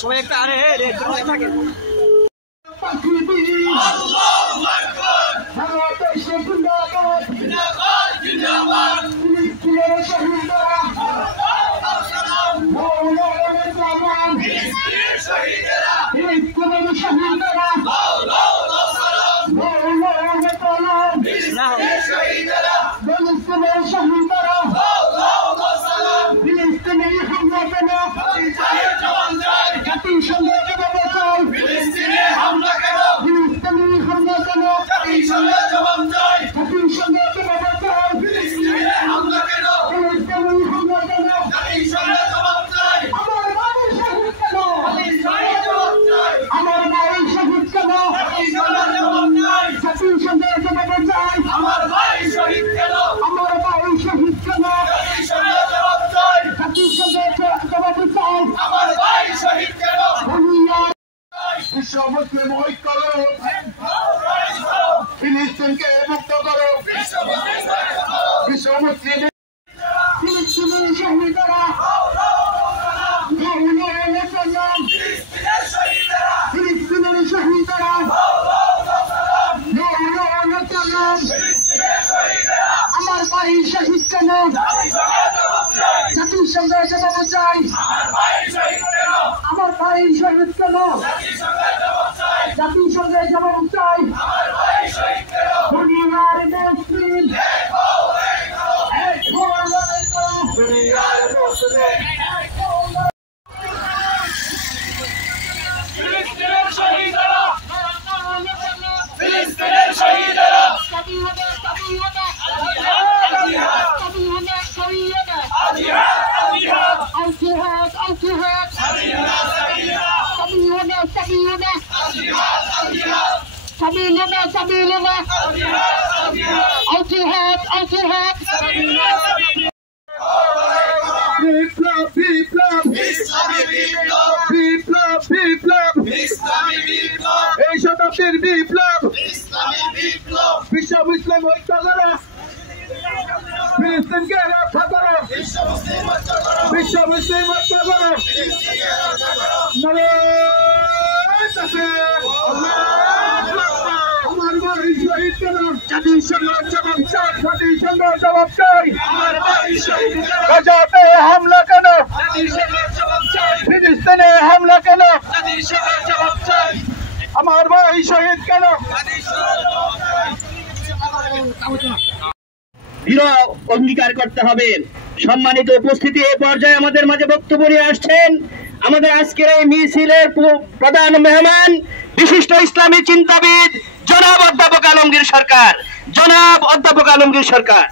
সবাই একটা আরে রে থাকে মুসলিম ঐক্য করো, ফিলিস্তিনকে মুক্ত করো, বিশ্ব মুসলিম ফিলিস্তিনের শহীদরা, ফিলিস্তিনের শহীদরা, আমার ভাই শহীদ কেন? জাতিসংঘে জবাব চাই। আমার ভাই শহীদ কেন? জাতিসংঘে জবাব চাই। দুনিয়ার মুসলিম ফিলিস্তিনের শহীদরা, ফিলিস্তিনের শহীদরা, বিপ্লব বিপ্লব ইসলামী বিপ্লব, বিপ্লব বিপ্লব ইসলামী বিপ্লব, এই শতাব্দীর বিপ্লব, ইসলামী বিপ্লব, বিশ্ব মুসলিম ঐক্য করো, ফিলিস্তিনকে রক্ষা করো, বিশ্ব মুসলিম ঐক্য করো, বিশ্ব মুসলিম ঐক্য করো। ফিলিস্তিনকে রক্ষা করো। নারায়ে তাকবীর, আল্লাহু আকবার। আমার ভাই শহীদ কেন? জাতিসংঘ জবাব চাই, জাতিসংঘ জবাব চাই। আমার ভাই শহীদ কেন? গাজাতে হামলা কেন? জাতিসংঘ জবাব চাই, ফিলিস্তিনে হামলা কেন? জাতিসংঘ জবাব চাই, আমার ভাই শহীদ কেন? জাতিসংঘ জবাব চাই। দৃঢ় অঙ্গীকার করতে হবে। সম্মানিত উপস্থিতি, এই পর্যায়ে আমাদের মাঝে বক্তব্য নিয়ে আসছেন আমাদের আজকের এই মিছিলের প্রধান মেহমান, বিশিষ্ট ইসলামী চিন্তাবিদ জনাব অধ্যাপক আলমগীর সরকার। জনাব অধ্যাপক আলমগীর সরকার।